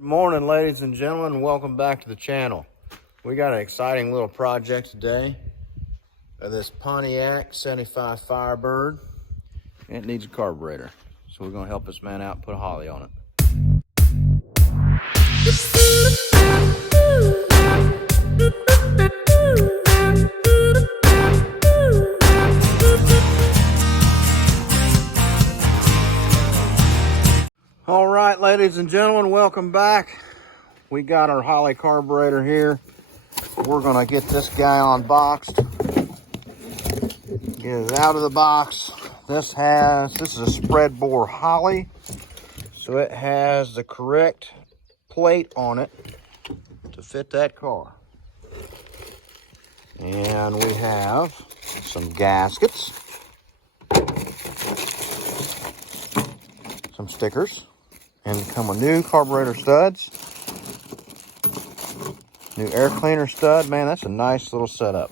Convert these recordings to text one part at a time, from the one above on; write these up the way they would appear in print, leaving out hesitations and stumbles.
Good morning, ladies and gentlemen. Welcome back to the channel. We got an exciting little project today. This Pontiac 75 Firebird. It needs a carburetor. So we're going to help this man out and put a Holley on it. All right, ladies and gentlemen, welcome back. We got our Holley carburetor here. We're gonna get this guy unboxed. Get it out of the box. This is a spread bore Holley. So it has the correct plate on it to fit that car. And we have some gaskets, some stickers, and come with new carburetor studs, new air cleaner stud. Man, that's a nice little setup.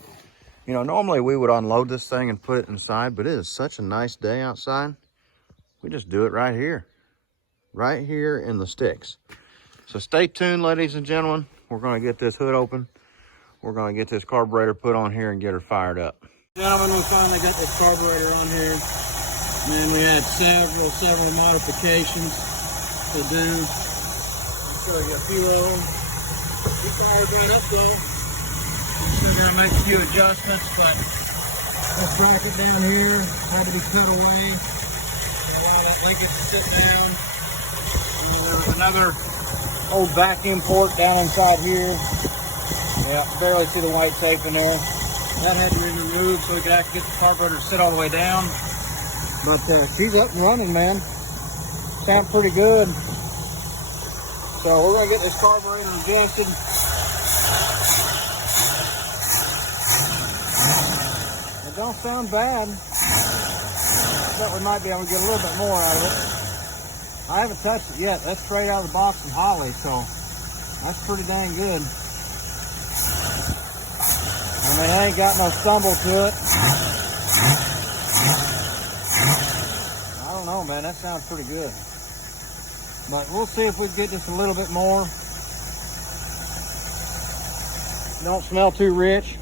You know, normally we would unload this thing and put it inside, but it is such a nice day outside. We just do it right here in the sticks. So stay tuned, ladies and gentlemen. We're going to get this hood open. We're going to get this carburetor put on here and get her fired up. Gentlemen, we finally got this carburetor on here. Man, we had several modifications to do. I'll show you a few of them. We fired right up though. We're still gonna make a few adjustments, but this bracket down here had to be cut away. Allow that linkage to sit down. And there's another old vacuum port down inside here. Yeah, barely see the white tape in there. That had to be removed so we could actually get the carburetor to sit all the way down. But she's up and running, man. Sounds pretty good. So we're gonna get this carburetor adjusted. It don't sound bad. But we might be able to get a little bit more out of it. I haven't touched it yet. That's straight out of the box from Holley, so that's pretty dang good. I mean, I ain't got no stumble to it. I don't know, man. That sounds pretty good. But we'll see if we can get just a little bit more. Don't smell too rich.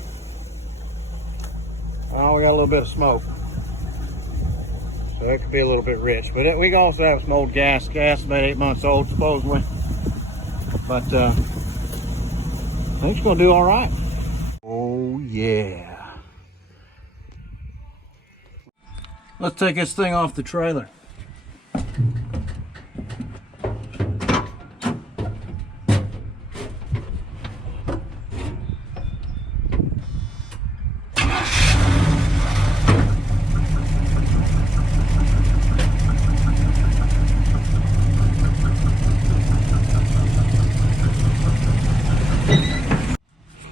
Oh, we got a little bit of smoke. So it could be a little bit rich. But we also have some old gas. Gas about 8 months old, supposedly. But I think it's going to do all right. Oh, yeah. Let's take this thing off the trailer.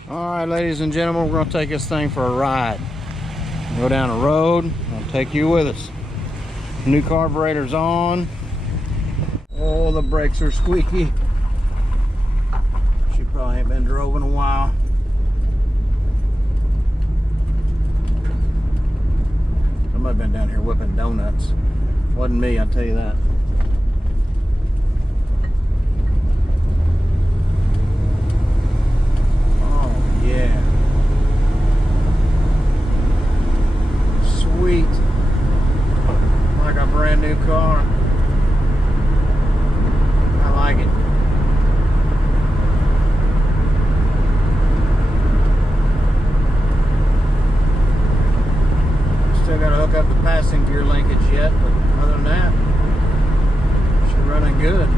All right, ladies and gentlemen, we're going to take this thing for a ride. Go down the road. I'll take you with us. New carburetor's on. Oh, the brakes are squeaky. She probably ain't been drove in a while. Somebody been down here whipping donuts. Wasn't me, I'll tell you that. Yeah. Sweet. Like a brand new car. I like it. Still got to hook up the passing gear linkage yet, but other than that, she's running good.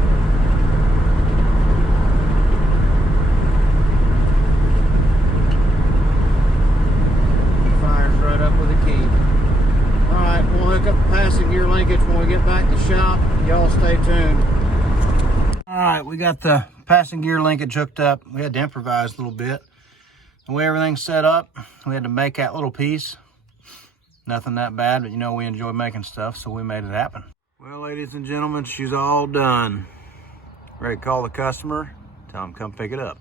Right up with a key. All right, we'll hook up the passing gear linkage when we get back to the shop. Y'all stay tuned. All right, we got the passing gear linkage hooked up. We had to improvise a little bit. The way everything's set up, we had to make that little piece. Nothing that bad, but you know we enjoy making stuff, so we made it happen. Well, ladies and gentlemen, she's all done. Ready to call the customer, tell them come pick it up.